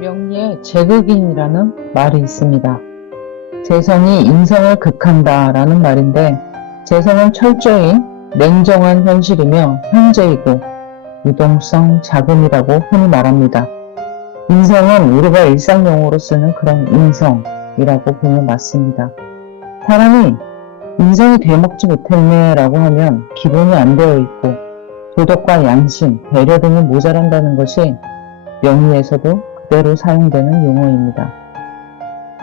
명리에 제극인이라는 말이 있습니다. 재성이 인성을 극한다 라는 말인데, 재성은 철저히 냉정한 현실이며 현재이고 유동성 자금이라고 흔히 말합니다. 인성은 우리가 일상용어로 쓰는 그런 인성이라고 보면 맞습니다. 사람이 인성이 되먹지 못했네 라고 하면 기본이 안 되어 있고 도덕과 양심, 배려 등이 모자란다는 것이 명리에서도 그대로 사용되는 용어입니다.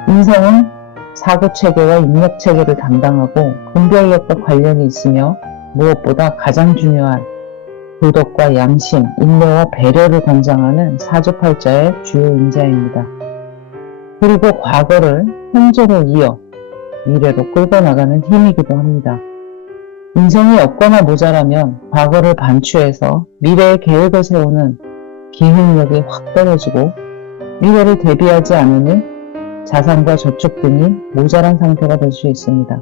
인성은 사고체계와 인력체계를 담당하고 분별력과 관련이 있으며 무엇보다 가장 중요한 도덕과 양심, 인내와 배려를 권장하는 사주팔자의 주요 인자입니다. 그리고 과거를 현재로 이어 미래로 끌고 나가는 힘이기도 합니다. 인성이 없거나 모자라면 과거를 반추해서 미래의 계획을 세우는 기획력이 확 떨어지고 미래를 대비하지 않으니 자산과 저축 등이 모자란 상태가 될 수 있습니다.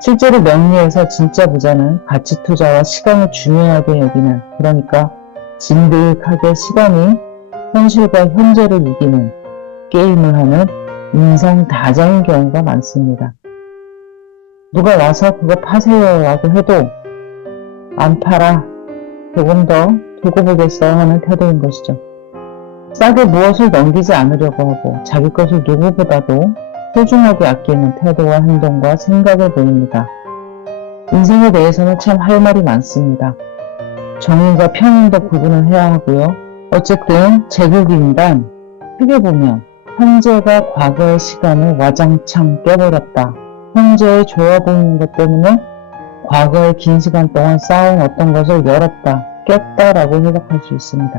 실제로 명리에서 진짜 부자는 가치 투자와 시간을 중요하게 여기는, 그러니까 진득하게 시간이 현실과 현재를 이기는 게임을 하는 인성다자인 경우가 많습니다. 누가 와서 그거 파세요 라고 해도 안 팔아, 조금 더 두고 보겠어 하는 태도인 것이죠. 싸게 무엇을 넘기지 않으려고 하고 자기 것을 누구보다도 소중하게 아끼는 태도와 행동과 생각을 보입니다. 인생에 대해서는 참 할 말이 많습니다. 정인과 편인도 구분을 해야 하고요. 어쨌든 제국인단 크게 보면 현재가 과거의 시간을 와장창 깨버렸다. 현재의 좋아 보이는 것 때문에 과거의 긴 시간 동안 쌓아온 어떤 것을 열었다, 깼다라고 해석할 수 있습니다.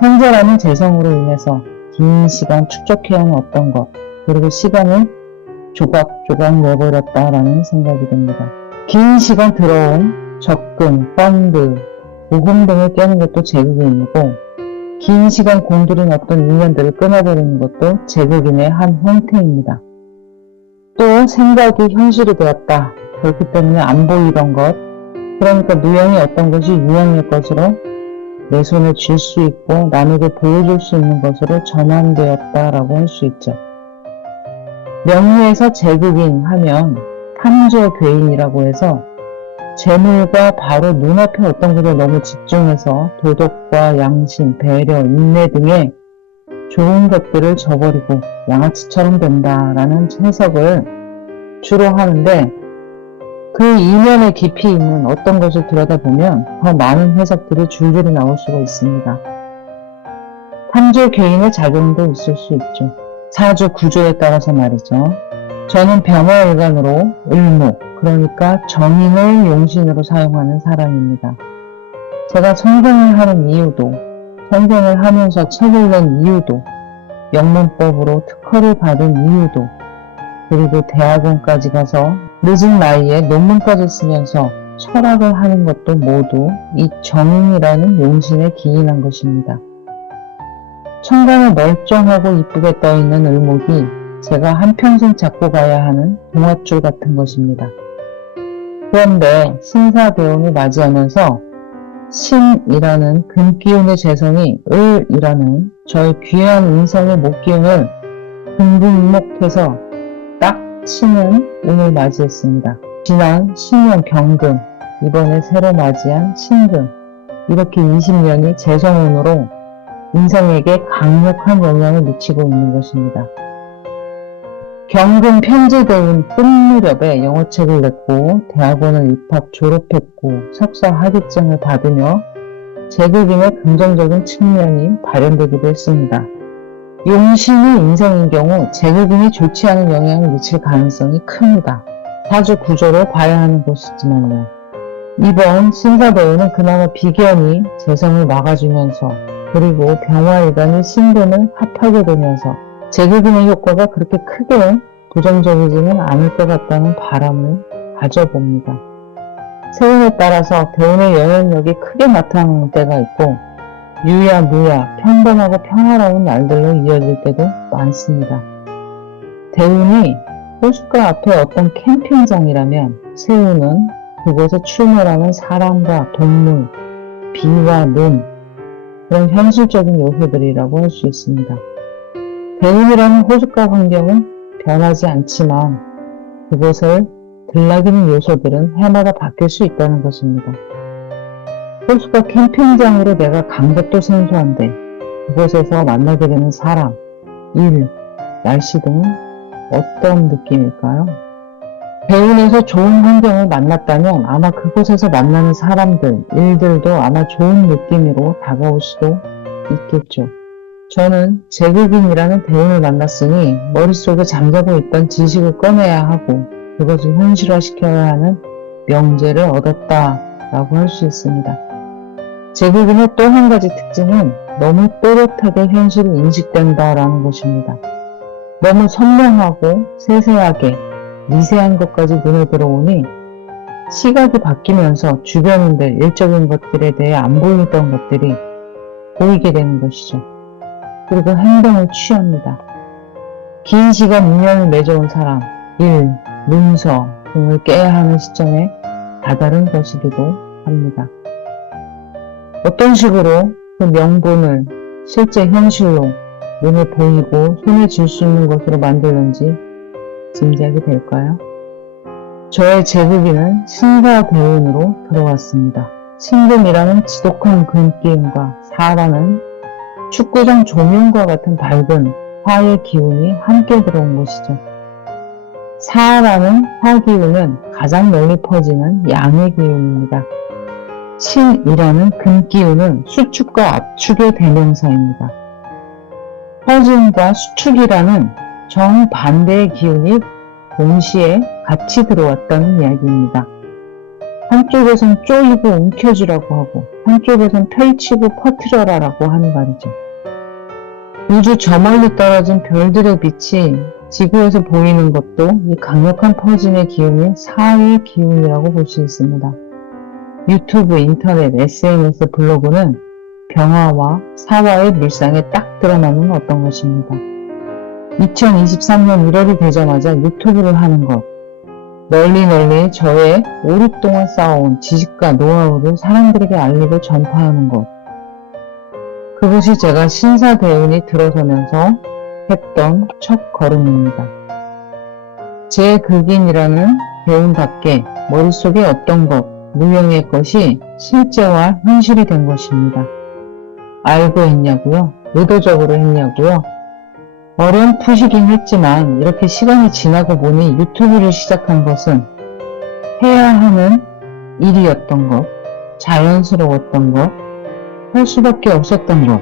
현재라는 재성으로 인해서 긴 시간 축적해온 어떤 것, 그리고 시간을 조각조각 내버렸다라는 생각이 듭니다. 긴 시간 들어온 적금, 펀드, 보험 등을 깨는 것도 제국인이고, 긴 시간 공들인 어떤 인연들을 끊어버리는 것도 제국인의 한 형태입니다. 또 생각이 현실이 되었다. 그렇기 때문에 안 보이던 것, 그러니까 무형의 어떤 것이 유형의 것으로 내 손에 쥘 수 있고 남에게 보여줄 수 있는 것으로 전환되었다라고 할 수 있죠. 명리에서 제국인 하면 탐조괴인이라고 해서 재물과 바로 눈앞에 어떤 것에 너무 집중해서 도덕과 양심, 배려, 인내 등의 좋은 것들을 저버리고 양아치처럼 된다라는 해석을 주로 하는데, 그 이면에 깊이 있는 어떤 것을 들여다보면 더 많은 해석들이 줄줄이 나올 수가 있습니다. 탐조 개인의 작용도 있을 수 있죠. 사주 구조에 따라서 말이죠. 저는 병화일간으로 을목, 그러니까 정인을 용신으로 사용하는 사람입니다. 제가 성경을 하는 이유도, 성경을 하면서 책을 낸 이유도, 영문법으로 특허를 받은 이유도, 그리고 대학원까지 가서 늦은 나이에 논문까지 쓰면서 철학을 하는 것도 모두 이 정인이라는 용신에 기인한 것입니다. 천간에 멀쩡하고 이쁘게 떠있는 을목이 제가 한평생 잡고 가야 하는 동아줄 같은 것입니다. 그런데 신사대운을 맞이하면서 신이라는 금기운의 재성이 을이라는 저의 귀한 인성의 목기운을 금금목해서 딱 치는 운을 맞이했습니다. 지난 신년 경금, 이번에 새로 맞이한 신금, 이렇게 20년이 재성운으로 인성에게 강력한 영향을 미치고 있는 것입니다. 경금 편제대운 끝 무렵에 영어책을 냈고 대학원을 입학 졸업했고 석사 학위증을 받으며 제국인의 긍정적인 측면이 발현되기도 했습니다. 용신이 인성인 경우 제국인이 좋지 않은 영향을 미칠 가능성이 큽니다. 사주 구조를 봐야 하는 것이지만요. 이번 신사대운은 그나마 비견이 재성을 막아주면서, 그리고 병화일간이 신금을 합하게 되면서 제국인의 효과가 그렇게 크게 부정적이지는 않을 것 같다는 바람을 가져봅니다. 세운에 따라서 대운의 영향력이 크게 나타나는 때가 있고 유야 무야 평범하고 평화로운 날들로 이어질 때도 많습니다. 대운이 호숫가 앞에 어떤 캠핑장이라면 세운은 그곳에 출몰하는 사람과 동물, 비와 눈, 그런 현실적인 요소들이라고 할 수 있습니다. 배움이라는 호숫가 환경은 변하지 않지만 그곳을 들락이는 요소들은 해마다 바뀔 수 있다는 것입니다. 호숫가 캠핑장으로 내가 간 것도 생소한데 그곳에서 만나게 되는 사람, 일, 날씨 등은 어떤 느낌일까요? 배운에서 좋은 환경을 만났다면 아마 그곳에서 만나는 사람들, 일들도 아마 좋은 느낌으로 다가올 수도 있겠죠. 저는 제극인이라는 대운을 만났으니 머릿속에 잠자고 있던 지식을 꺼내야 하고 그것을 현실화시켜야 하는 명제를 얻었다라고 할 수 있습니다. 제극인의 또 한 가지 특징은 너무 또렷하게 현실이 인식된다라는 것입니다. 너무 선명하고 세세하게 미세한 것까지 눈에 들어오니 시각이 바뀌면서 주변인들, 일적인 것들에 대해 안 보이던 것들이 보이게 되는 것이죠. 그리고 행동을 취합니다. 긴 시간 인연을 맺어온 사람, 일, 문서 등을 깨야 하는 시점에 다다른 것이기도 합니다. 어떤 식으로 그 명분을 실제 현실로 눈에 보이고 손에 쥘 수 있는 것으로 만들는지 짐작이 될까요? 저의 제극인은 신사대운으로 들어왔습니다. 신금이라는 지독한 금기운과 사라는 축구장 조명과 같은 밝은 화의 기운이 함께 들어온 것이죠. 사라는 화기운은 가장 널리 퍼지는 양의 기운입니다. 신이라는 금기운은 수축과 압축의 대명사입니다. 퍼짐과 수축이라는 정반대의 기운이 동시에 같이 들어왔다는 이야기입니다. 한쪽에선 쪼이고 움켜쥐라고 하고 한쪽에선 펼치고 퍼뜨려라라고 하는 말이죠. 우주 저 멀리 떨어진 별들의 빛이 지구에서 보이는 것도 이 강력한 퍼짐의 기운인 사의 기운이라고 볼 수 있습니다. 유튜브, 인터넷, SNS, 블로그는 병화와 사화의 물상에 딱 드러나는 어떤 것입니다. 2023년 1월이 되자마자 유튜브를 하는 것, 널리 저의 오랫동안 쌓아온 지식과 노하우를 사람들에게 알리고 전파하는 것, 그것이 제가 신사대운이 들어서면서 했던 첫 걸음입니다. 제 극인이라는 대운답게 머릿속에 어떤 것, 무형의 것이 실제와 현실이 된 것입니다. 알고 했냐고요? 의도적으로 했냐고요? 어렴풋이긴 했지만 이렇게 시간이 지나고 보니 유튜브를 시작한 것은 해야 하는 일이었던 것, 자연스러웠던 것, 할 수밖에 없었던 것,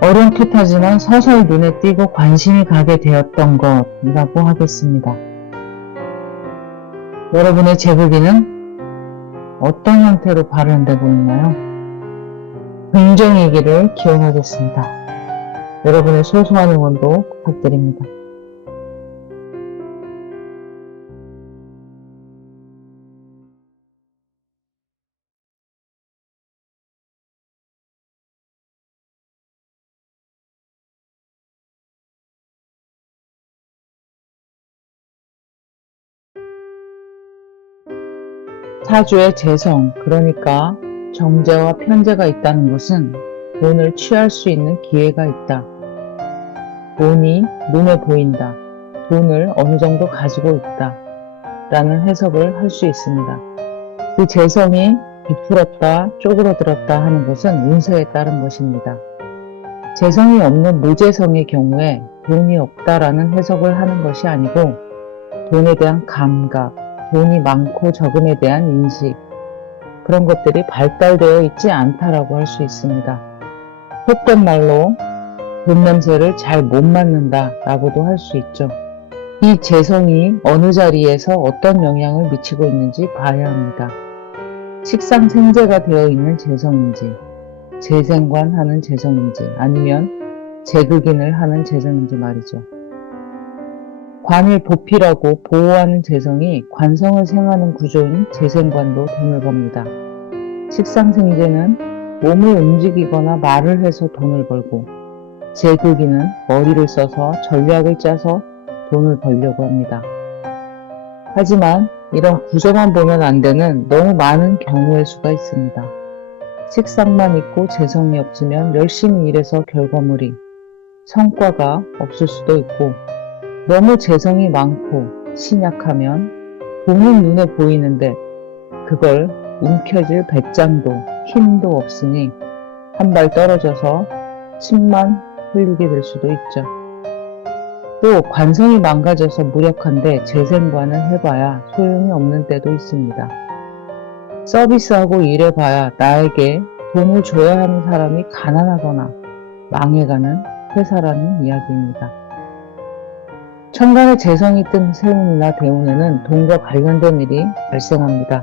어렴풋하지만 서서히 눈에 띄고 관심이 가게 되었던 것이라고 하겠습니다. 여러분의 제극인은 어떤 형태로 발현되고 있나요? 긍정이기를 기원하겠습니다. 여러분의 소소한 응원도 부탁드립니다. 사주의 재성, 그러니까 정제와 편제가 있다는 것은 돈을 취할 수 있는 기회가 있다. 돈이 눈에 보인다. 돈을 어느 정도 가지고 있다. 라는 해석을 할 수 있습니다. 그 재성이 비풀었다, 쪼그러들었다 하는 것은 운세에 따른 것입니다. 재성이 없는 무재성의 경우에 돈이 없다라는 해석을 하는 것이 아니고 돈에 대한 감각, 돈이 많고 적음에 대한 인식, 그런 것들이 발달되어 있지 않다라고 할 수 있습니다. 속된 말로 돈 냄새를 잘 못 맡는다 라고도 할 수 있죠. 이 재성이 어느 자리에서 어떤 영향을 미치고 있는지 봐야 합니다. 식상생재가 되어 있는 재성인지, 재생관하는 재성인지, 아니면 제극인을 하는 재성인지 말이죠. 관을 보필하고 보호하는 재성이 관성을 생하는 구조인 재생관도 돈을 법니다. 식상생재는 몸을 움직이거나 말을 해서 돈을 벌고, 제극인은 머리를 써서 전략을 짜서 돈을 벌려고 합니다. 하지만 이런 구조만 보면 안 되는 너무 많은 경우의 수가 있습니다. 식상만 있고 재성이 없으면 열심히 일해서 결과물이, 성과가 없을 수도 있고, 너무 재성이 많고 신약하면 돈은 눈에 보이는데 그걸 움켜쥘 배짱도 힘도 없으니 한 발 떨어져서 침만 흘리게 될 수도 있죠. 또 관성이 망가져서 무력한데 재생관을 해봐야 소용이 없는 때도 있습니다. 서비스하고 일해봐야 나에게 돈을 줘야 하는 사람이 가난하거나 망해가는 회사라는 이야기입니다. 천간에 재성이 뜬 세운이나 대운에는 돈과 관련된 일이 발생합니다.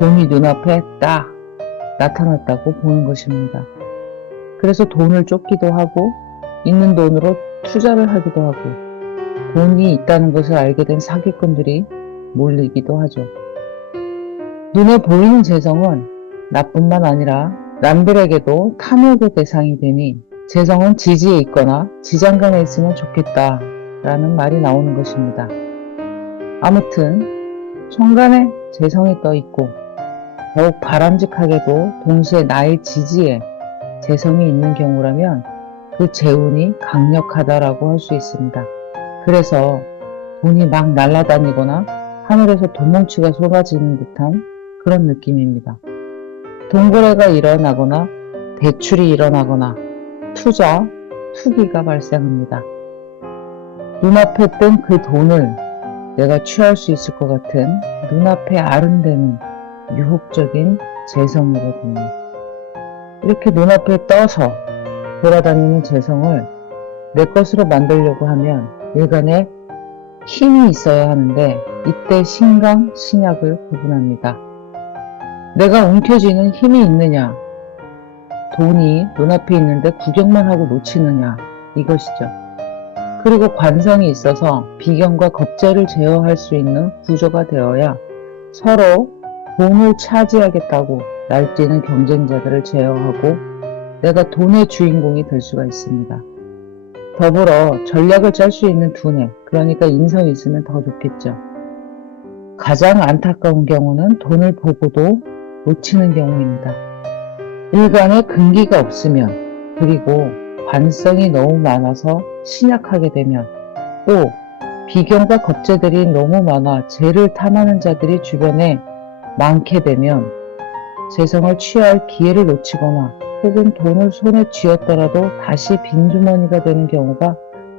돈이 눈앞에 딱 나타났다고 보는 것입니다. 그래서 돈을 쫓기도 하고 있는 돈으로 투자를 하기도 하고 돈이 있다는 것을 알게 된 사기꾼들이 몰리기도 하죠. 눈에 보이는 재성은 나뿐만 아니라 남들에게도 탐욕의 대상이 되니 재성은 지지에 있거나 지장간에 있으면 좋겠다 라는 말이 나오는 것입니다. 아무튼 천간에 재성이 떠 있고 더욱 바람직하게도 동시에 나의 지지에 재성이 있는 경우라면 그 재운이 강력하다라고 할 수 있습니다. 그래서 돈이 막 날아다니거나 하늘에서 돈뭉치가 쏟아지는 듯한 그런 느낌입니다. 돈거래가 일어나거나 대출이 일어나거나 투자, 투기가 발생합니다. 눈앞에 뜬 그 돈을 내가 취할 수 있을 것 같은 눈앞에 아른대는 유혹적인 재성이거든요. 이렇게 눈앞에 떠서 돌아다니는 재성을 내 것으로 만들려고 하면 일간에 힘이 있어야 하는데 이때 신강, 신약을 구분합니다. 내가 움켜쥐는 힘이 있느냐, 돈이 눈앞에 있는데 구경만 하고 놓치느냐, 이것이죠. 그리고 관성이 있어서 비견과 겁재를 제어할 수 있는 구조가 되어야 서로 돈을 차지하겠다고 날뛰는 경쟁자들을 제어하고 내가 돈의 주인공이 될 수가 있습니다. 더불어 전략을 짤 수 있는 두뇌, 그러니까 인성이 있으면 더 좋겠죠. 가장 안타까운 경우는 돈을 보고도 놓치는 경우입니다. 일간에 근기가 없으면, 그리고 관성이 너무 많아서 신약하게 되면, 또 비견과 겁재들이 너무 많아 재를 탐하는 자들이 주변에 많게 되면 재성을 취할 기회를 놓치거나 혹은 돈을 손에 쥐었더라도 다시 빈주머니가 되는 경우가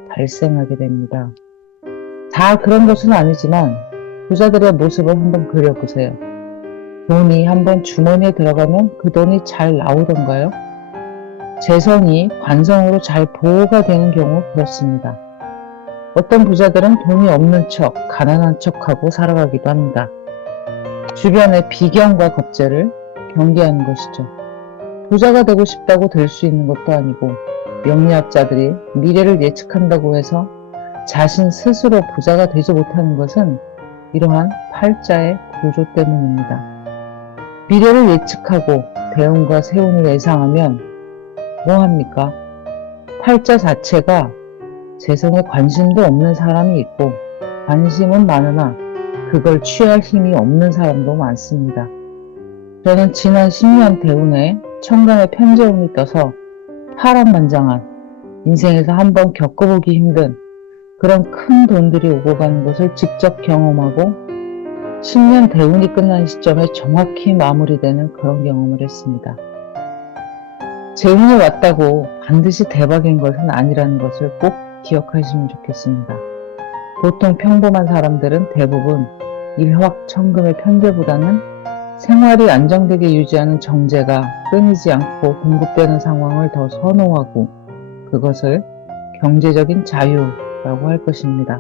발생하게 됩니다. 다 그런 것은 아니지만 부자들의 모습을 한번 그려보세요. 돈이 한번 주머니에 들어가면 그 돈이 잘 나오던가요? 재성이 관성으로 잘 보호가 되는 경우 그렇습니다. 어떤 부자들은 돈이 없는 척, 가난한 척하고 살아가기도 합니다. 주변의 비견과 겁재를 경계하는 것이죠. 부자가 되고 싶다고 될 수 있는 것도 아니고 명리학자들이 미래를 예측한다고 해서 자신 스스로 부자가 되지 못하는 것은 이러한 팔자의 구조 때문입니다. 미래를 예측하고 대운과 세운을 예상하면 뭐합니까? 팔자 자체가 재성에 관심도 없는 사람이 있고 관심은 많으나 그걸 취할 힘이 없는 사람도 많습니다. 저는 지난 10년 대운에 천간에 편재운이 떠서 파란만장한 인생에서 한번 겪어보기 힘든 그런 큰 돈들이 오고 가는 것을 직접 경험하고 10년 대운이 끝난 시점에 정확히 마무리되는 그런 경험을 했습니다. 재운이 왔다고 반드시 대박인 것은 아니라는 것을 꼭 기억하시면 좋겠습니다. 보통 평범한 사람들은 대부분 일확천금의 편재보다는 생활이 안정되게 유지하는 정제가 끊이지 않고 공급되는 상황을 더 선호하고 그것을 경제적인 자유라고 할 것입니다.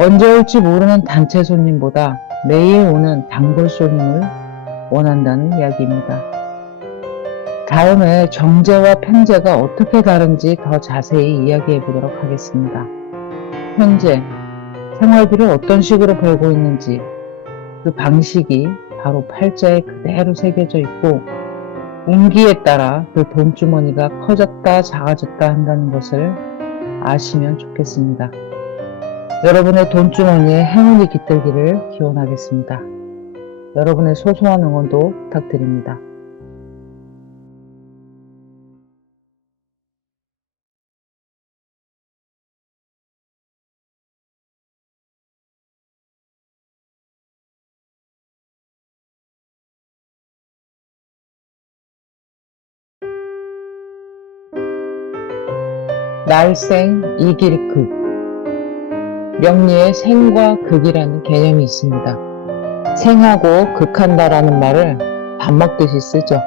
언제 올지 모르는 단체 손님보다 매일 오는 단골 손님을 원한다는 이야기입니다. 다음에 정제와 편제가 어떻게 다른지 더 자세히 이야기해 보도록 하겠습니다. 현재 생활비를 어떤 식으로 벌고 있는지 그 방식이 바로 팔자에 그대로 새겨져 있고 운기에 따라 그 돈주머니가 커졌다 작아졌다 한다는 것을 아시면 좋겠습니다. 여러분의 돈주머니에 행운이 깃들기를 기원하겠습니다. 여러분의 소소한 응원도 부탁드립니다. 날생, 이길 극. 명리에 생과 극이라는 개념이 있습니다. 생하고 극한다라는 말을 밥 먹듯이 쓰죠.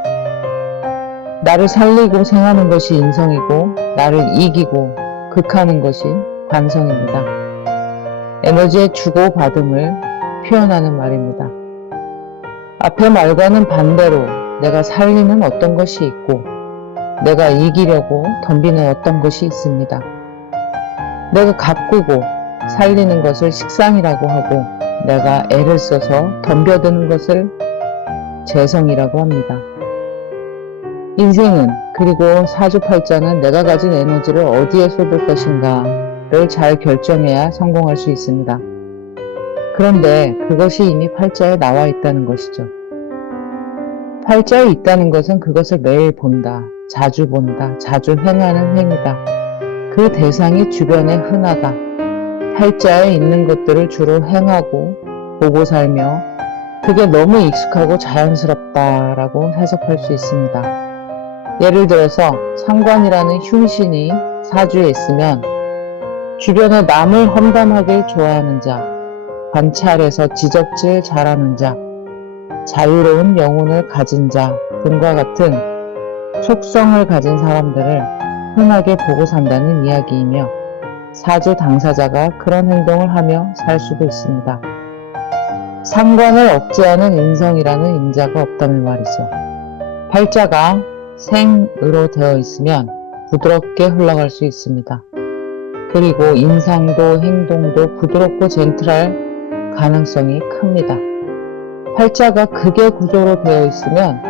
나를 살리고 생하는 것이 인성이고 나를 이기고 극하는 것이 관성입니다. 에너지의 주고받음을 표현하는 말입니다. 앞의 말과는 반대로 내가 살리는 어떤 것이 있고 내가 이기려고 덤비는 어떤 것이 있습니다. 내가 가꾸고 살리는 것을 식상이라고 하고 내가 애를 써서 덤벼드는 것을 재성이라고 합니다. 인생은 그리고 사주팔자는 내가 가진 에너지를 어디에 쏟을 것인가를 잘 결정해야 성공할 수 있습니다. 그런데 그것이 이미 팔자에 나와 있다는 것이죠. 팔자에 있다는 것은 그것을 매일 본다, 자주 행하는 행위다. 그 대상이 주변에 흔하다. 팔자에 있는 것들을 주로 행하고 보고 살며 그게 너무 익숙하고 자연스럽다라고 해석할 수 있습니다. 예를 들어서 상관이라는 흉신이 사주에 있으면 주변에 남을 험담하길 좋아하는 자, 관찰해서 지적질 잘하는 자, 자유로운 영혼을 가진 자 등과 같은 속성을 가진 사람들을 흔하게 보고 산다는 이야기이며 사주 당사자가 그런 행동을 하며 살 수도 있습니다. 상관을 억제하는 인성이라는 인자가 없다는 말이죠. 팔자가 생으로 되어 있으면 부드럽게 흘러갈 수 있습니다. 그리고 인상도 행동도 부드럽고 젠틀할 가능성이 큽니다. 팔자가 극의 구조로 되어 있으면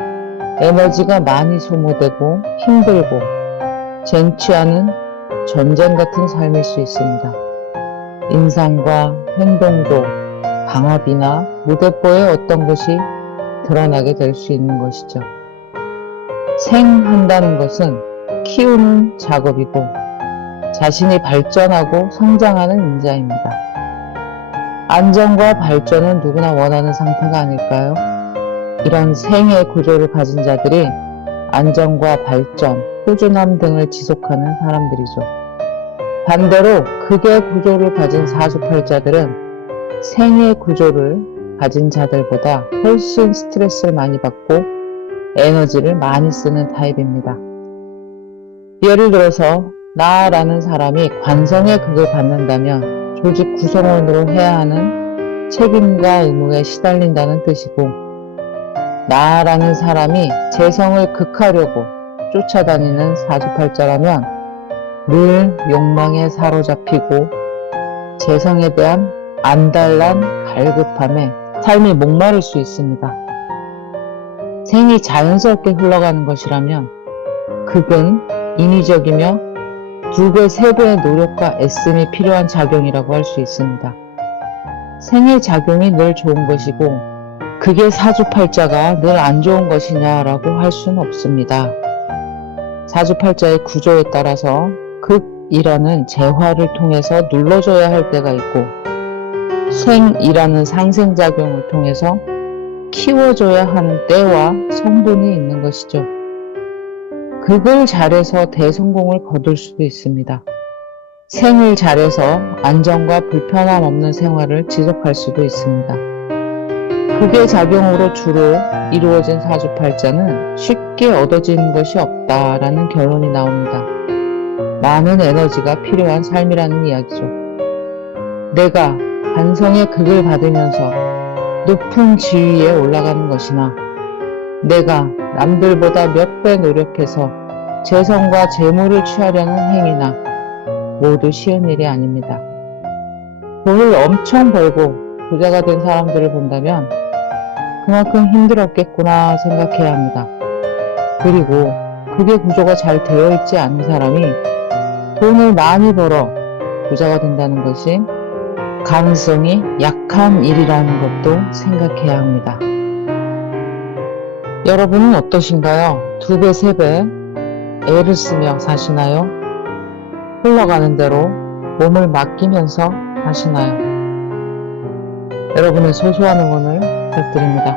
에너지가 많이 소모되고 힘들고 젠취하는 전쟁 같은 삶일 수 있습니다. 인상과 행동도 강압이나 무대뽀의 어떤 것이 드러나게 될 수 있는 것이죠. 생한다는 것은 키우는 작업이고 자신이 발전하고 성장하는 인자입니다. 안정과 발전은 누구나 원하는 상태가 아닐까요? 이런 생의 구조를 가진 자들이 안정과 발전, 꾸준함 등을 지속하는 사람들이죠. 반대로 극의 구조를 가진 사주팔자들은 생의 구조를 가진 자들보다 훨씬 스트레스를 많이 받고 에너지를 많이 쓰는 타입입니다. 예를 들어서 나라는 사람이 관성의 극을 받는다면 조직 구성원으로 해야 하는 책임과 의무에 시달린다는 뜻이고 나라는 사람이 재성을 극하려고 쫓아다니는 사주팔자라면 늘 욕망에 사로잡히고 재성에 대한 안달난 갈급함에 삶이 목마를 수 있습니다. 생이 자연스럽게 흘러가는 것이라면 극은 인위적이며 2배, 3배의 노력과 애씀이 필요한 작용이라고 할 수 있습니다. 생의 작용이 늘 좋은 것이고 극의 사주팔자가 늘 안 좋은 것이냐라고 할 수는 없습니다. 사주팔자의 구조에 따라서 극이라는 재화를 통해서 눌러줘야 할 때가 있고 생이라는 상생작용을 통해서 키워줘야 하는 때와 성분이 있는 것이죠. 극을 잘해서 대성공을 거둘 수도 있습니다. 생을 잘해서 안정과 불편함 없는 생활을 지속할 수도 있습니다. 극의 작용으로 주로 이루어진 사주팔자는 쉽게 얻어지는 것이 없다라는 결론이 나옵니다. 많은 에너지가 필요한 삶이라는 이야기죠. 내가 관성의 극을 받으면서 높은 지위에 올라가는 것이나 내가 남들보다 몇 배 노력해서 재성과 재물을 취하려는 행위나 모두 쉬운 일이 아닙니다. 돈을 엄청 벌고 부자가 된 사람들을 본다면 그만큼 힘들었겠구나 생각해야 합니다. 그리고 그게 구조가 잘 되어 있지 않은 사람이 돈을 많이 벌어 부자가 된다는 것이 가능성이 약한 일이라는 것도 생각해야 합니다. 여러분은 어떠신가요? 2배, 3배 애를 쓰며 사시나요? 흘러가는 대로 몸을 맡기면서 하시나요? 여러분의 소소한 응원을 부탁드립니다.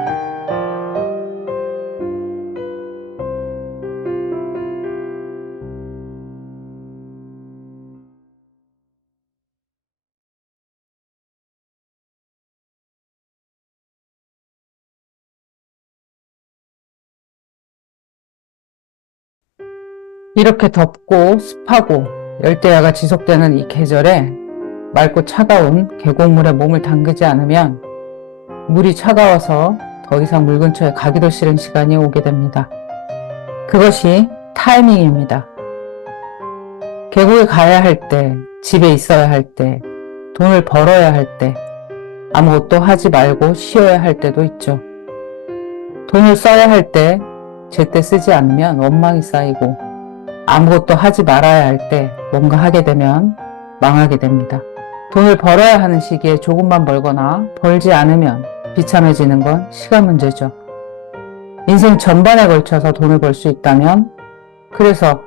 이렇게 덥고 습하고 열대야가 지속되는 이 계절에 맑고 차가운 계곡물에 몸을 담그지 않으면 물이 차가워서 더 이상 물 근처에 가기도 싫은 시간이 오게 됩니다. 그것이 타이밍입니다. 계곡에 가야 할 때, 집에 있어야 할 때, 돈을 벌어야 할 때, 아무것도 하지 말고 쉬어야 할 때도 있죠. 돈을 써야 할 때 제때 쓰지 않으면 원망이 쌓이고, 아무것도 하지 말아야 할 때 뭔가 하게 되면 망하게 됩니다. 돈을 벌어야 하는 시기에 조금만 벌거나 벌지 않으면 비참해지는 건 시간 문제죠. 인생 전반에 걸쳐서 돈을 벌 수 있다면, 그래서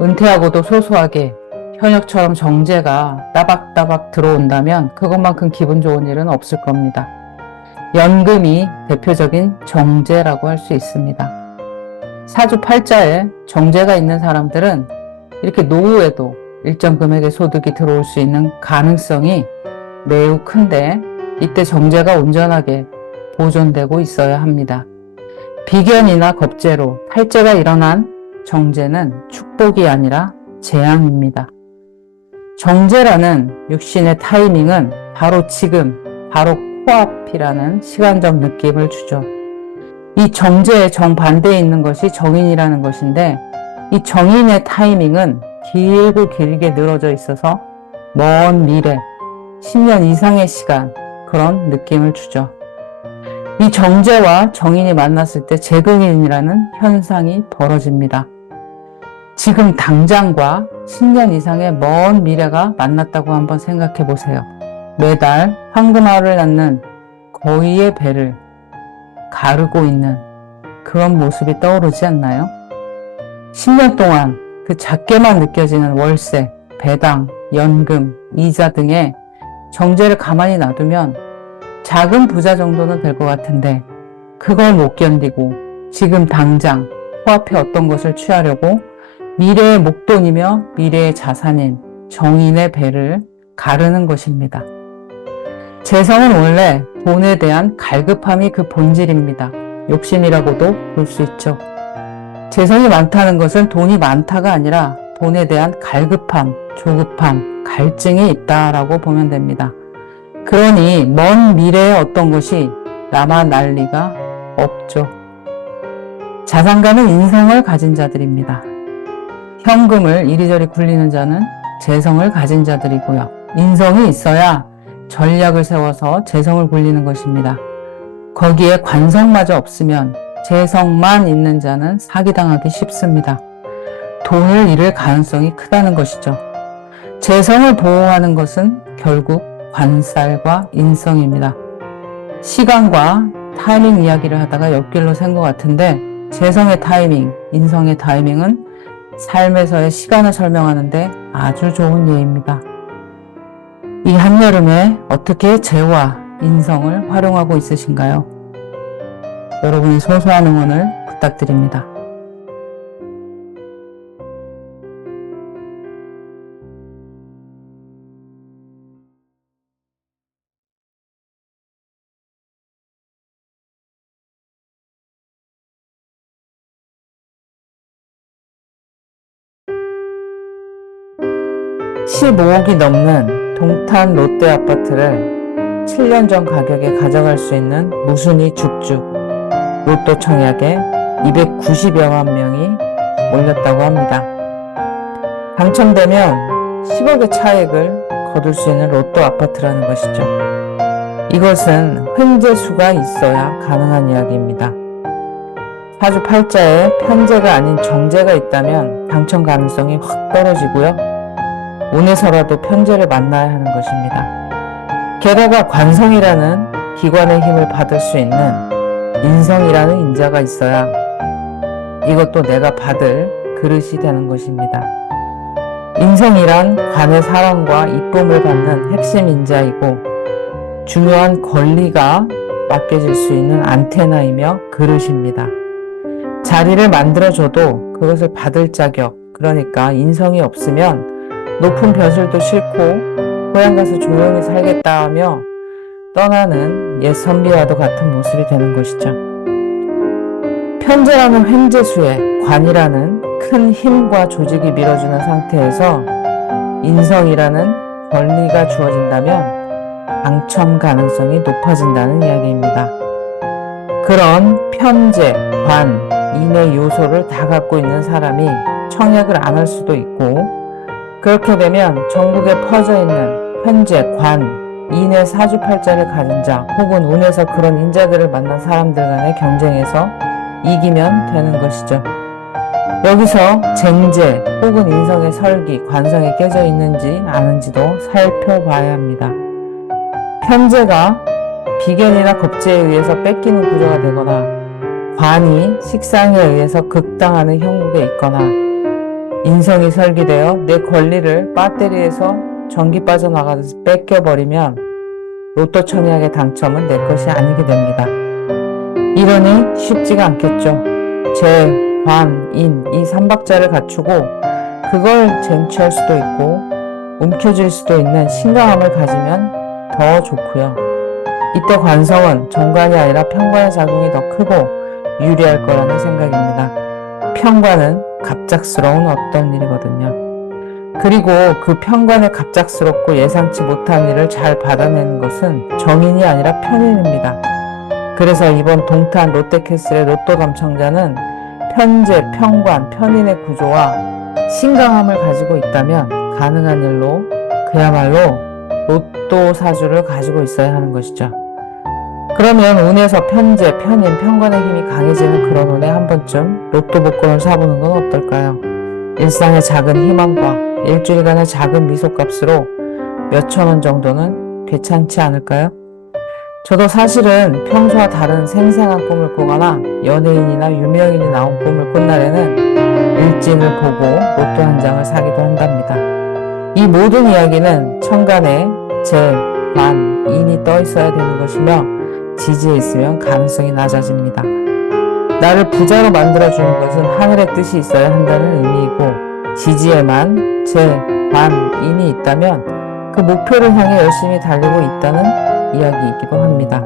은퇴하고도 소소하게 현역처럼 정제가 따박따박 들어온다면 그것만큼 기분 좋은 일은 없을 겁니다. 연금이 대표적인 정제라고 할 수 있습니다. 사주팔자에 정제가 있는 사람들은 이렇게 노후에도 일정 금액의 소득이 들어올 수 있는 가능성이 매우 큰데, 이때 정제가 온전하게 보존되고 있어야 합니다. 비견이나 겁재로 탈재가 일어난 정제는 축복이 아니라 재앙입니다. 정제라는 육신의 타이밍은 바로 지금, 바로 코앞이라는 시간적 느낌을 주죠. 이 정제의 정반대에 있는 것이 정인이라는 것인데, 이 정인의 타이밍은 길고 길게 늘어져 있어서 먼 미래, 10년 이상의 시간, 그런 느낌을 주죠. 이 정제와 정인이 만났을 때 재금인이라는 현상이 벌어집니다. 지금 당장과 10년 이상의 먼 미래가 만났다고 한번 생각해 보세요. 매달 황금알을 낳는 거위의 배를 가르고 있는 그런 모습이 떠오르지 않나요? 10년 동안 그 작게만 느껴지는 월세, 배당, 연금, 이자 등의 정제를 가만히 놔두면 작은 부자 정도는 될 것 같은데, 그걸 못 견디고 지금 당장 코앞에 어떤 것을 취하려고 미래의 목돈이며 미래의 자산인 정인의 배를 가르는 것입니다. 재성은 원래 돈에 대한 갈급함이 그 본질입니다. 욕심이라고도 볼 수 있죠. 재성이 많다는 것은 돈이 많다가 아니라 돈에 대한 갈급함, 조급함, 갈증이 있다라고 보면 됩니다. 그러니 먼 미래에 어떤 것이 남아 날 리가 없죠. 자산가는 인성을 가진 자들입니다. 현금을 이리저리 굴리는 자는 재성을 가진 자들이고요. 인성이 있어야 전략을 세워서 재성을 굴리는 것입니다. 거기에 관성마저 없으면 재성만 있는 자는 사기당하기 쉽습니다. 돈을 잃을 가능성이 크다는 것이죠. 재성을 보호하는 것은 결국 관살과 인성입니다. 시간과 타이밍 이야기를 하다가 옆길로 샌 것 같은데, 재성의 타이밍, 인성의 타이밍은 삶에서의 시간을 설명하는데 아주 좋은 예입니다. 이 한여름에 어떻게 재와 인성을 활용하고 있으신가요? 여러분의 소소한 응원을 부탁드립니다. (15억이) 넘는 동탄 롯데 아파트를 7년 전 가격에 가져갈 수 있는 무순위 죽죽 로또 청약에 290여만 명이 몰렸다고 합니다. 당첨되면 10억의 차액을 거둘 수 있는 로또 아파트라는 것이죠. 이것은 횡재수가 있어야 가능한 이야기입니다. 사주팔자에 편재가 아닌 정재가 있다면 당첨 가능성이 확 떨어지고요. 운에서라도 편재를 만나야 하는 것입니다. 게다가 관성이라는 기관의 힘을 받을 수 있는 인성이라는 인자가 있어야 이것도 내가 받을 그릇이 되는 것입니다. 인성이란 관의 사랑과 이쁨을 받는 핵심 인자이고, 중요한 권리가 맡겨질 수 있는 안테나이며 그릇입니다. 자리를 만들어줘도 그것을 받을 자격, 그러니까 인성이 없으면 높은 벼슬도 싫고 고향 가서 조용히 살겠다 하며 떠나는 옛 선비와도 같은 모습이 되는 것이죠. 편재라는 횡재수에 관이라는 큰 힘과 조직이 밀어주는 상태에서 인성이라는 권리가 주어진다면 당첨 가능성이 높아진다는 이야기입니다. 그런 편재, 관, 인의 요소를 다 갖고 있는 사람이 청약을 안 할 수도 있고, 그렇게 되면 전국에 퍼져 있는 편재, 관, 인의 사주팔자를 가진 자 혹은 운에서 그런 인자들을 만난 사람들 간의 경쟁에서 이기면 되는 것이죠. 여기서 쟁재 혹은 인성의 설기, 관성이 깨져 있는지 아는지도 살펴봐야 합니다. 편재가 비견이나 겁재에 의해서 뺏기는 구조가 되거나 관이 식상에 의해서 극당하는 형국에 있거나 인성이 설기되어 내 권리를 배터리에서 전기 빠져나가듯이 뺏겨버리면 로또 청약의 당첨은 내 것이 아니게 됩니다. 이러니 쉽지가 않겠죠. 재, 관, 인 이 삼박자를 갖추고 그걸 쟁취할 수도 있고 움켜쥘 수도 있는 신강함을 가지면 더 좋고요. 이때 관성은 정관이 아니라 편관의 작용이 더 크고 유리할 거라는 생각입니다. 편관은 갑작스러운 어떤 일이거든요. 그리고 그 편관의 갑작스럽고 예상치 못한 일을 잘 받아내는 것은 정인이 아니라 편인입니다. 그래서 이번 동탄 롯데캐슬의 로또 당첨자는 편재, 편관, 편인의 구조와 신강함을 가지고 있다면 가능한 일로 그야말로 로또 사주를 가지고 있어야 하는 것이죠. 그러면 운에서 편재, 편인, 편관의 힘이 강해지는 그런 운에 한 번쯤 로또 복권을 사보는 건 어떨까요? 일상의 작은 희망과 일주일간의 작은 미소값으로 몇천 원 정도는 괜찮지 않을까요? 저도 사실은 평소와 다른 생생한 꿈을 꾸거나 연예인이나 유명인이 나온 꿈을 꾼 날에는 일진을 보고 로또 한 장을 사기도 한답니다. 이 모든 이야기는 천간에 재, 관, 인이 떠 있어야 되는 것이며 지지에 있으면 가능성이 낮아집니다. 나를 부자로 만들어주는 것은 하늘의 뜻이 있어야 한다는 의미이고 지지에만 재, 관, 인이 있다면 그 목표를 향해 열심히 달리고 있다는 이야기이기도 합니다.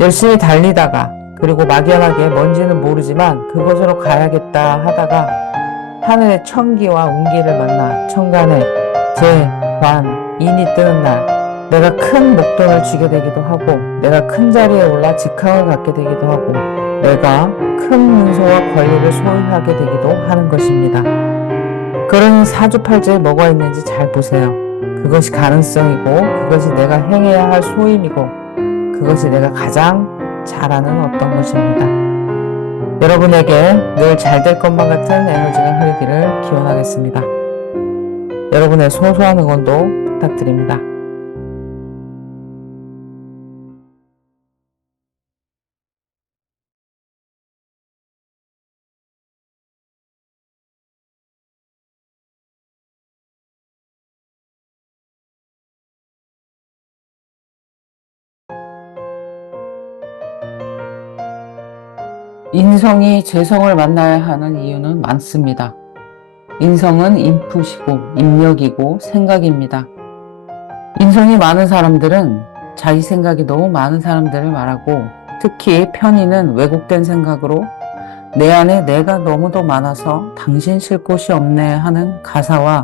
열심히 달리다가 그리고 막연하게 뭔지는 모르지만 그곳으로 가야겠다 하다가 하늘의 천기와 운기를 만나 천간에 재, 관, 인이 뜨는 날 내가 큰 목돈을 쥐게 되기도 하고 내가 큰 자리에 올라 직함을 갖게 되기도 하고 내가 큰 문서와 권리를 소유하게 되기도 하는 것입니다. 그러니 사주팔자에 뭐가 있는지 잘 보세요. 그것이 가능성이고 그것이 내가 행해야 할 소임이고 그것이 내가 가장 잘하는 어떤 것입니다. 여러분에게 늘 잘 될 것만 같은 에너지가 흐르기를 기원하겠습니다. 여러분의 소소한 응원도 부탁드립니다. 인성이 재성을 만나야 하는 이유는 많습니다. 인성은 인풋이고 입력이고 생각입니다. 인성이 많은 사람들은 자기 생각이 너무 많은 사람들을 말하고 특히 편인은 왜곡된 생각으로 내 안에 내가 너무도 많아서 당신 쉴 곳이 없네 하는 가사와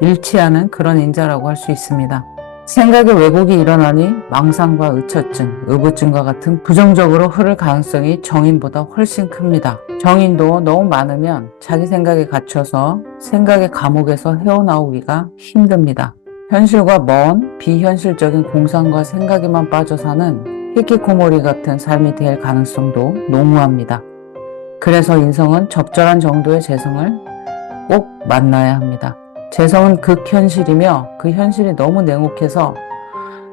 일치하는 그런 인자라고 할 수 있습니다. 생각의 왜곡이 일어나니 망상과 의처증, 의부증과 같은 부정적으로 흐를 가능성이 정인보다 훨씬 큽니다. 정인도 너무 많으면 자기 생각에 갇혀서 생각의 감옥에서 헤어나오기가 힘듭니다. 현실과 먼 비현실적인 공상과 생각에만 빠져 사는 히키코모리 같은 삶이 될 가능성도 농후합니다. 그래서 인성은 적절한 정도의 재성을 꼭 만나야 합니다. 재성은 극현실이며 그 현실이 너무 냉혹해서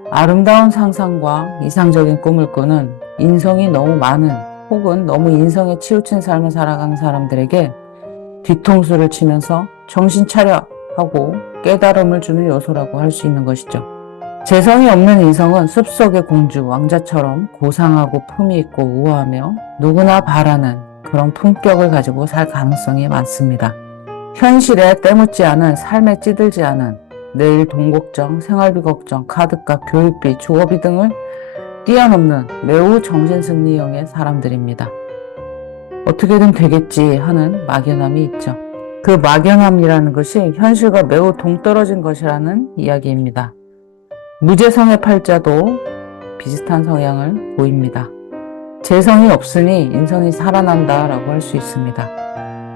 아름다운 상상과 이상적인 꿈을 꾸는 인성이 너무 많은 혹은 너무 인성에 치우친 삶을 살아가는 사람들에게 뒤통수를 치면서 정신 차려 하고 깨달음을 주는 요소라고 할 수 있는 것이죠. 재성이 없는 인성은 숲속의 공주, 왕자처럼 고상하고 품위 있고 우아하며 누구나 바라는 그런 품격을 가지고 살 가능성이 많습니다. 현실에 때묻지 않은, 삶에 찌들지 않은 내일 돈 걱정, 생활비 걱정, 카드값, 교육비, 주거비 등을 뛰어넘는 매우 정신승리형의 사람들입니다. 어떻게든 되겠지 하는 막연함이 있죠. 그 막연함이라는 것이 현실과 매우 동떨어진 것이라는 이야기입니다. 무재성의 팔자도 비슷한 성향을 보입니다. 재성이 없으니 인성이 살아난다라고 할 수 있습니다.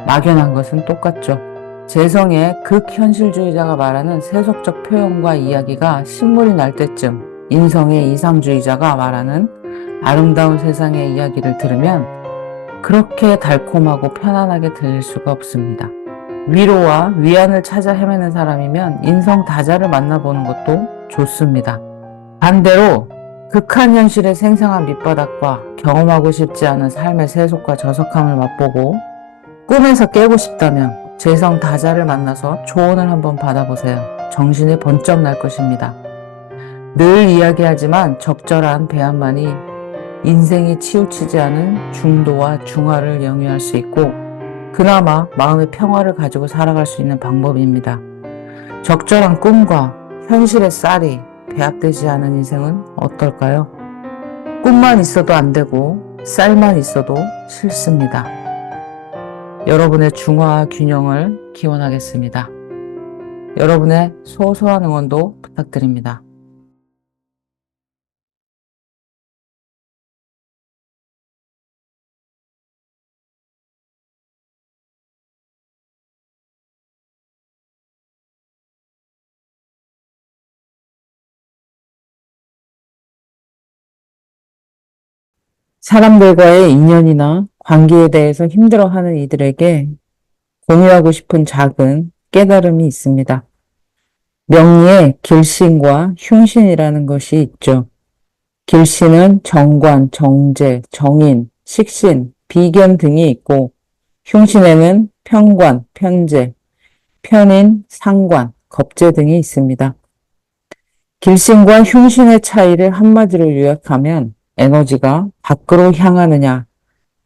막연한 것은 똑같죠. 재성의 극현실주의자가 말하는 세속적 표현과 이야기가 신물이 날 때쯤 인성의 이상주의자가 말하는 아름다운 세상의 이야기를 들으면 그렇게 달콤하고 편안하게 들릴 수가 없습니다. 위로와 위안을 찾아 헤매는 사람이면 인성 다자를 만나보는 것도 좋습니다. 반대로 극한 현실의 생생한 밑바닥과 경험하고 싶지 않은 삶의 세속과 저속함을 맛보고 꿈에서 깨고 싶다면 재성 다자를 만나서 조언을 한번 받아보세요. 정신이 번쩍 날 것입니다. 늘 이야기하지만 적절한 배합만이 인생이 치우치지 않은 중도와 중하를 영위할 수 있고 그나마 마음의 평화를 가지고 살아갈 수 있는 방법입니다. 적절한 꿈과 현실의 쌀이 배합되지 않은 인생은 어떨까요? 꿈만 있어도 안 되고 쌀만 있어도 싫습니다. 여러분의 중화와 균형을 기원하겠습니다. 여러분의 소소한 응원도 부탁드립니다. 사람들과의 인연이나 관계에 대해서 힘들어하는 이들에게 공유하고 싶은 작은 깨달음이 있습니다. 명리에 길신과 흉신이라는 것이 있죠. 길신은 정관, 정제, 정인, 식신, 비견 등이 있고 흉신에는 편관, 편제, 편인, 상관, 겁제 등이 있습니다. 길신과 흉신의 차이를 한마디로 요약하면 에너지가 밖으로 향하느냐,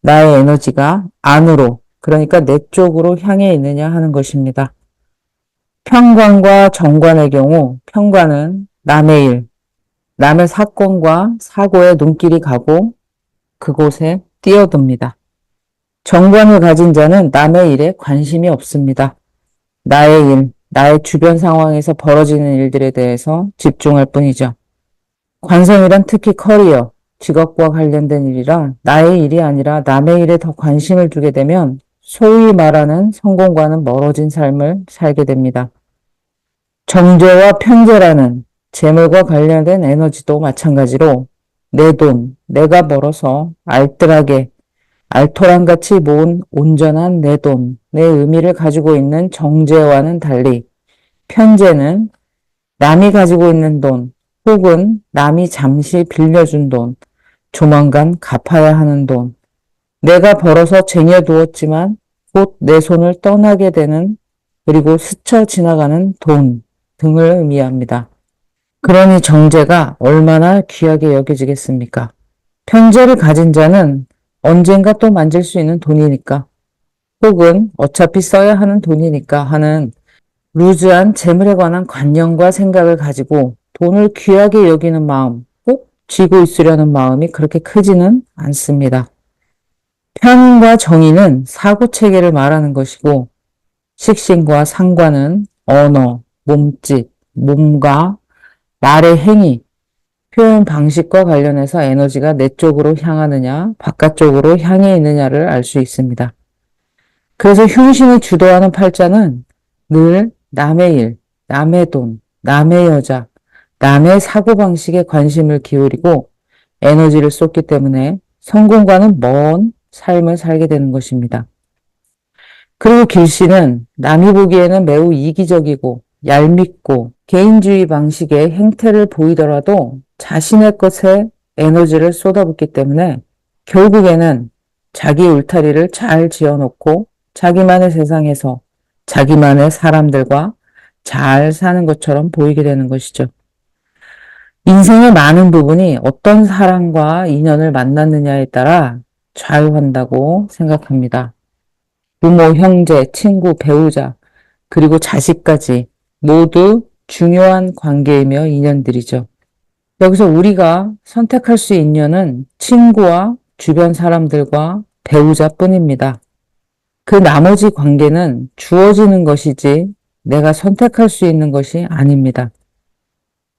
나의 에너지가 안으로, 그러니까 내 쪽으로 향해 있느냐 하는 것입니다. 편관과 정관의 경우 편관은 남의 일, 남의 사건과 사고에 눈길이 가고 그곳에 뛰어듭니다. 정관을 가진 자는 남의 일에 관심이 없습니다. 나의 일, 나의 주변 상황에서 벌어지는 일들에 대해서 집중할 뿐이죠. 관성이란 특히 커리어, 직업과 관련된 일이라 나의 일이 아니라 남의 일에 더 관심을 두게 되면 소위 말하는 성공과는 멀어진 삶을 살게 됩니다. 정제와 편제라는 재물과 관련된 에너지도 마찬가지로 내 돈, 내가 벌어서 알뜰하게 알토란같이 모은 온전한 내 돈, 내 의미를 가지고 있는 정제와는 달리 편제는 남이 가지고 있는 돈 혹은 남이 잠시 빌려준 돈, 조만간 갚아야 하는 돈, 내가 벌어서 쟁여두었지만 곧 내 손을 떠나게 되는 그리고 스쳐 지나가는 돈 등을 의미합니다. 그러니 정제가 얼마나 귀하게 여겨지겠습니까? 편제를 가진 자는 언젠가 또 만질 수 있는 돈이니까 혹은 어차피 써야 하는 돈이니까 하는 루즈한 재물에 관한 관념과 생각을 가지고 돈을 귀하게 여기는 마음, 꼭 쥐고 있으려는 마음이 그렇게 크지는 않습니다. 편과 정의는 사고체계를 말하는 것이고 식신과 상관은 언어, 몸짓, 몸과 말의 행위, 표현 방식과 관련해서 에너지가 내 쪽으로 향하느냐, 바깥쪽으로 향해 있느냐를 알 수 있습니다. 그래서 흉신이 주도하는 팔자는 늘 남의 일, 남의 돈, 남의 여자, 남의 사고방식에 관심을 기울이고 에너지를 쏟기 때문에 성공과는 먼 삶을 살게 되는 것입니다. 그리고 길씨는 남이 보기에는 매우 이기적이고 얄밉고 개인주의 방식의 행태를 보이더라도 자신의 것에 에너지를 쏟아붓기 때문에 결국에는 자기 울타리를 잘 지어놓고 자기만의 세상에서 자기만의 사람들과 잘 사는 것처럼 보이게 되는 것이죠. 인생의 많은 부분이 어떤 사람과 인연을 만났느냐에 따라 좌우한다고 생각합니다. 부모, 형제, 친구, 배우자, 그리고 자식까지 모두 중요한 관계이며 인연들이죠. 여기서 우리가 선택할 수 있는 친구와 주변 사람들과 배우자뿐입니다. 그 나머지 관계는 주어지는 것이지 내가 선택할 수 있는 것이 아닙니다.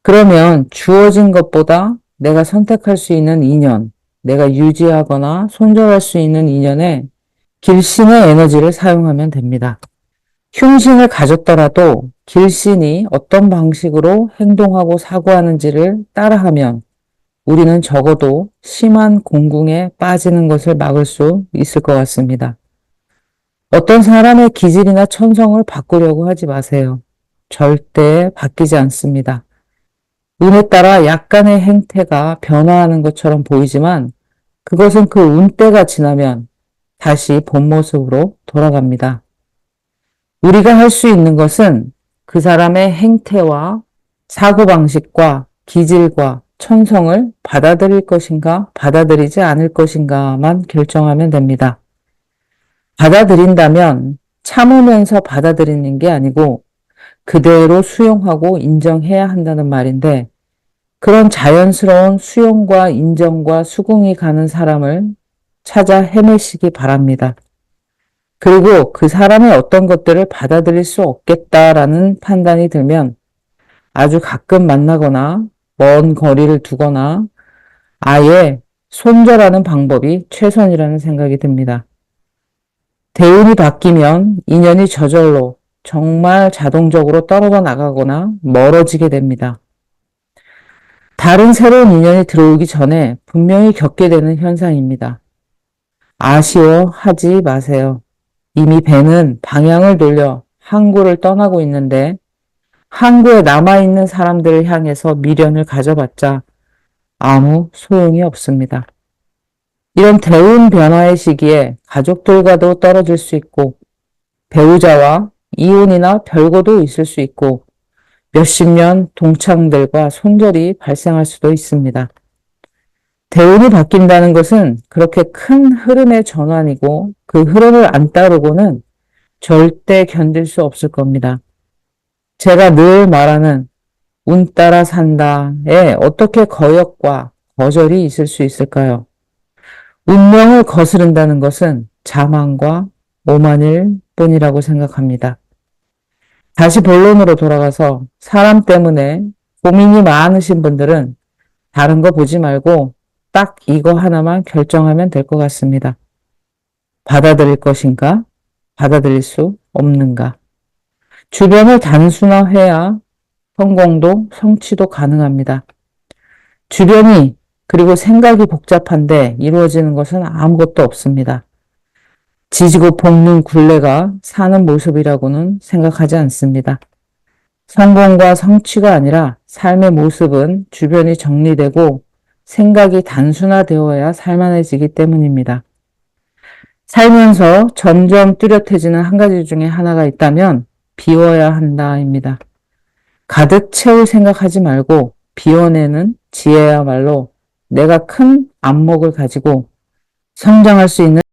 그러면 주어진 것보다 내가 선택할 수 있는 인연, 내가 유지하거나 손절할 수 있는 인연에 길신의 에너지를 사용하면 됩니다. 흉신을 가졌더라도 길신이 어떤 방식으로 행동하고 사고하는지를 따라하면 우리는 적어도 심한 공궁에 빠지는 것을 막을 수 있을 것 같습니다. 어떤 사람의 기질이나 천성을 바꾸려고 하지 마세요. 절대 바뀌지 않습니다. 운에 따라 약간의 행태가 변화하는 것처럼 보이지만 그것은 그 운때가 지나면 다시 본 모습으로 돌아갑니다. 우리가 할 수 있는 것은 그 사람의 행태와 사고방식과 기질과 천성을 받아들일 것인가 받아들이지 않을 것인가만 결정하면 됩니다. 받아들인다면 참으면서 받아들이는 게 아니고 그대로 수용하고 인정해야 한다는 말인데 그런 자연스러운 수용과 인정과 수긍이 가는 사람을 찾아 헤매시기 바랍니다. 그리고 그 사람의 어떤 것들을 받아들일 수 없겠다라는 판단이 들면 아주 가끔 만나거나 먼 거리를 두거나 아예 손절하는 방법이 최선이라는 생각이 듭니다. 대운이 바뀌면 인연이 저절로 정말 자동적으로 떨어져 나가거나 멀어지게 됩니다. 다른 새로운 인연이 들어오기 전에 분명히 겪게 되는 현상입니다. 아쉬워하지 마세요. 이미 배는 방향을 돌려 항구를 떠나고 있는데 항구에 남아있는 사람들을 향해서 미련을 가져봤자 아무 소용이 없습니다. 이런 대운 변화의 시기에 가족들과도 떨어질 수 있고 배우자와 이혼이나 별거도 있을 수 있고 몇십 년 동창들과 손절이 발생할 수도 있습니다. 대운이 바뀐다는 것은 그렇게 큰 흐름의 전환이고 그 흐름을 안 따르고는 절대 견딜 수 없을 겁니다. 제가 늘 말하는 운 따라 산다에 어떻게 거역과 거절이 있을 수 있을까요? 운명을 거스른다는 것은 자만과 오만일 뿐이라고 생각합니다. 다시 본론으로 돌아가서 사람 때문에 고민이 많으신 분들은 다른 거 보지 말고 딱 이거 하나만 결정하면 될 것 같습니다. 받아들일 것인가? 받아들일 수 없는가? 주변을 단순화해야 성공도 성취도 가능합니다. 주변이 그리고 생각이 복잡한데 이루어지는 것은 아무것도 없습니다. 지지고 볶는 굴레가 사는 모습이라고는 생각하지 않습니다. 성공과 성취가 아니라 삶의 모습은 주변이 정리되고 생각이 단순화되어야 살만해지기 때문입니다. 살면서 점점 뚜렷해지는 한 가지 중에 하나가 있다면 비워야 한다입니다. 가득 채울 생각하지 말고 비워내는 지혜야말로 내가 큰 안목을 가지고 성장할 수 있는